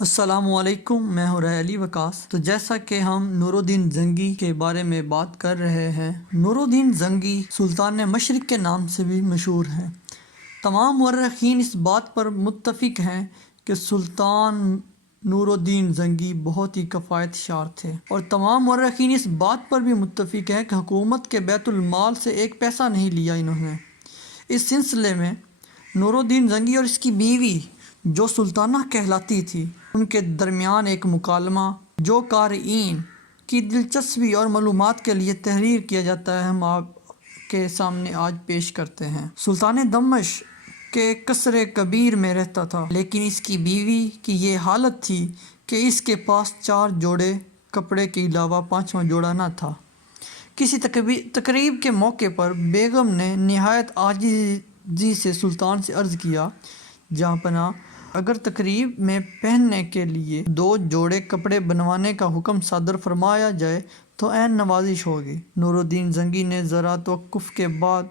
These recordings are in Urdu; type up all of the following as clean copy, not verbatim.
السلام علیکم، میں ہوں علی وکاس۔ تو جیسا کہ ہم نور الدین زنگی کے بارے میں بات کر رہے ہیں، نور الدین زنگی سلطان مشرق کے نام سے بھی مشہور ہیں۔ تمام مورخین اس بات پر متفق ہیں کہ سلطان نور الدین زنگی بہت ہی کفایت شار تھے، اور تمام مورخین اس بات پر بھی متفق ہیں کہ حکومت کے بیت المال سے ایک پیسہ نہیں لیا انہوں نے۔ اس سلسلے میں نور الدین زنگی اور اس کی بیوی جو سلطانہ کہلاتی تھی، ان کے درمیان ایک مکالمہ جو قارئین کی دلچسپی اور معلومات کے لیے تحریر کیا جاتا ہے، ہم آپ کے سامنے آج پیش کرتے ہیں۔ سلطان دمشق کے قصر کبیر میں رہتا تھا، لیکن اس کی بیوی کی یہ حالت تھی کہ اس کے پاس 4 جوڑے کپڑے کے علاوہ 5واں جوڑا نہ تھا۔ کسی تقریب کے موقع پر بیگم نے نہایت عاجزی سے سلطان سے عرض کیا، جہاں پناہ، اگر تقریب میں پہننے کے لیے 2 جوڑے کپڑے بنوانے کا حکم صادر فرمایا جائے تو عین نوازش ہوگی۔ نور الدین زنگی نے ذرا توقف کے بعد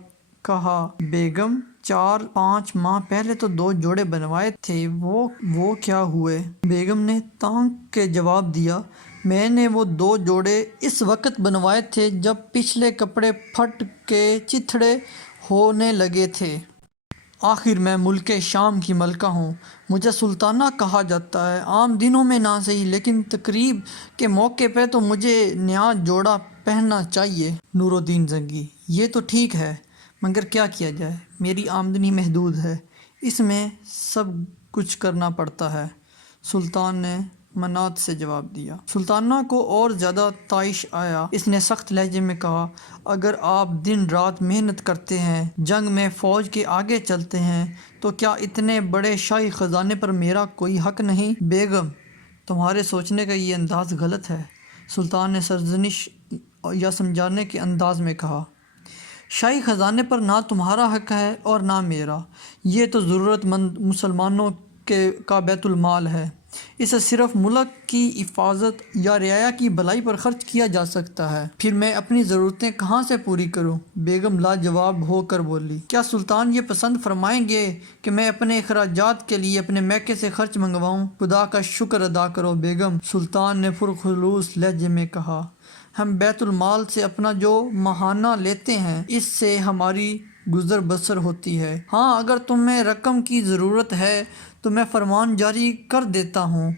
کہا، بیگم 4-5 ماہ پہلے تو 2 جوڑے بنوائے تھے، وہ کیا ہوئے؟ بیگم نے تانک کے جواب دیا، میں نے وہ 2 جوڑے اس وقت بنوائے تھے جب پچھلے کپڑے پھٹ کے چتھڑے ہونے لگے تھے۔ آخر میں ملک شام کی ملکہ ہوں، مجھے سلطانہ کہا جاتا ہے، عام دنوں میں نہ صحیح، لیکن تقریب کے موقع پہ تو مجھے نیا جوڑا پہننا چاہیے۔ نور الدین زنگی: یہ تو ٹھیک ہے، مگر کیا کیا جائے، میری آمدنی محدود ہے، اس میں سب کچھ کرنا پڑتا ہے۔ سلطان نے مناعت سے جواب دیا۔ سلطانہ کو اور زیادہ طائش آیا۔ اس نے سخت لہجے میں کہا، اگر آپ دن رات محنت کرتے ہیں، جنگ میں فوج کے آگے چلتے ہیں، تو کیا اتنے بڑے شاہی خزانے پر میرا کوئی حق نہیں؟ بیگم، تمہارے سوچنے کا یہ انداز غلط ہے، سلطان نے سرزنش یا سمجھانے کے انداز میں کہا۔ شاہی خزانے پر نہ تمہارا حق ہے اور نہ میرا، یہ تو ضرورت مند مسلمانوں کا بیت المال ہے، اسے صرف ملک کی حفاظت یا رعایا کی بھلائی پر خرچ کیا جا سکتا ہے، پھر میں اپنی ضرورتیں کہاں سے پوری کروں؟ بیگم لاجواب ہو کر بولی، کیا سلطان یہ پسند فرمائیں گے کہ میں اپنے اخراجات کے لیے اپنے میکے سے خرچ منگواؤں؟ خدا کا شکر ادا کرو بیگم، سلطان نے پرخلوص لہجے میں کہا، ہم بیت المال سے اپنا جو ماہانہ لیتے ہیں، اس سے ہماری گزر بسر ہوتی ہے۔ ہاں، اگر تمہیں رقم کی ضرورت ہے تو میں فرمان جاری کر دیتا ہوں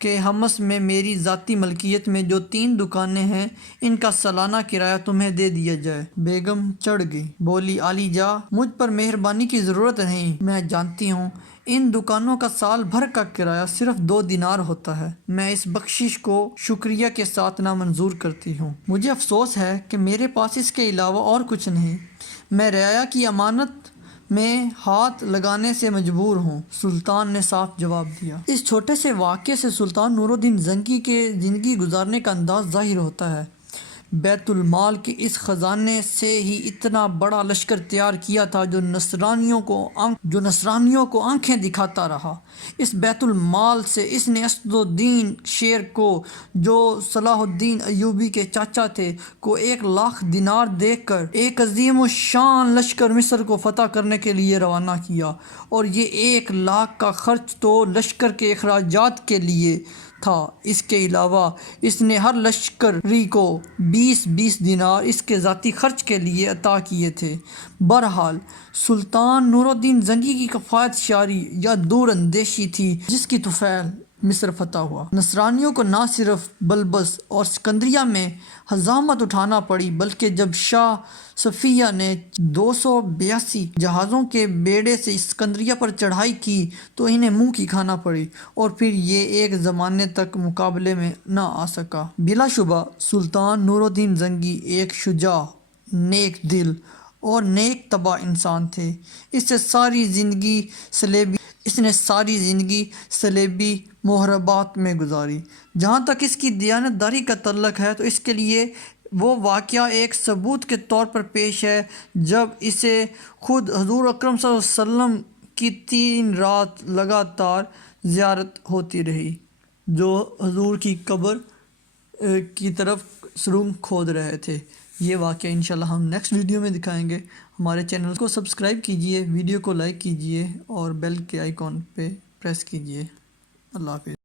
کہ حمص میں میری ذاتی ملکیت میں جو 3 دکانیں ہیں، ان کا سالانہ کرایہ تمہیں دے دیا جائے۔ بیگم چڑھ گئی، بولی، عالی جاں، مجھ پر مہربانی کی ضرورت نہیں، میں جانتی ہوں ان دکانوں کا سال بھر کا کرایہ صرف 2 دینار ہوتا ہے، میں اس بخشش کو شکریہ کے ساتھ نامنظور کرتی ہوں۔ مجھے افسوس ہے کہ میرے پاس اس کے علاوہ اور کچھ نہیں، میں رعایا کی امانت میں ہاتھ لگانے سے مجبور ہوں، سلطان نے صاف جواب دیا۔ اس چھوٹے سے واقعے سے سلطان نور الدین زنگی کے زندگی گزارنے کا انداز ظاہر ہوتا ہے۔ بیت المال کے اس خزانے سے ہی اتنا بڑا لشکر تیار کیا تھا جو نصرانیوں کو آنکھیں دکھاتا رہا۔ اس بیت المال سے اس نے اسد الدین شیر کو، جو صلاح الدین ایوبی کے چاچا تھے، کو 1,00,000 دینار دے کر ایک عظیم الشان لشکر مصر کو فتح کرنے کے لیے روانہ کیا، اور یہ 1,00,000 کا خرچ تو لشکر کے اخراجات کے لیے تھا۔ اس کے علاوہ اس نے ہر لشکری کو 20-20 دینار اس کے ذاتی خرچ کے لیے عطا کیے تھے۔ بہرحال سلطان نور الدین زنگی کی کفایت شاری یا دور اندیشی تھی جس کی طفیل مصر فتح ہوا۔ نصرانیوں کو نہ صرف بلبس اور اسکندریہ میں ہزامت اٹھانا پڑی، بلکہ جب شاہ صفیہ نے 282 جہازوں کے بیڑے سے اسکندریہ پر چڑھائی کی تو انہیں منہ کی کھانا پڑی، اور پھر یہ ایک زمانے تک مقابلے میں نہ آ سکا۔ بلا شبہ زلطان نور الدین زنگی ایک شجاع، نیک دل اور نیک طبع انسان تھے۔ اس نے ساری زندگی صلیبی محاربات میں گزاری۔ جہاں تک اس کی دیانت داری کا تعلق ہے تو اس کے لیے وہ واقعہ ایک ثبوت کے طور پر پیش ہے جب اسے خود حضور اکرم صلی اللہ علیہ وسلم کی 3 رات لگاتار زیارت ہوتی رہی، جو حضور کی قبر کی طرف سرنگ کھود رہے تھے۔ یہ واقعہ انشاءاللہ ہم نیکسٹ ویڈیو میں دکھائیں گے۔ ہمارے چینل کو سبسکرائب کیجئے، ویڈیو کو لائک کیجئے اور بیل کے آئیکن پہ پریس کیجئے۔ اللہ حافظ۔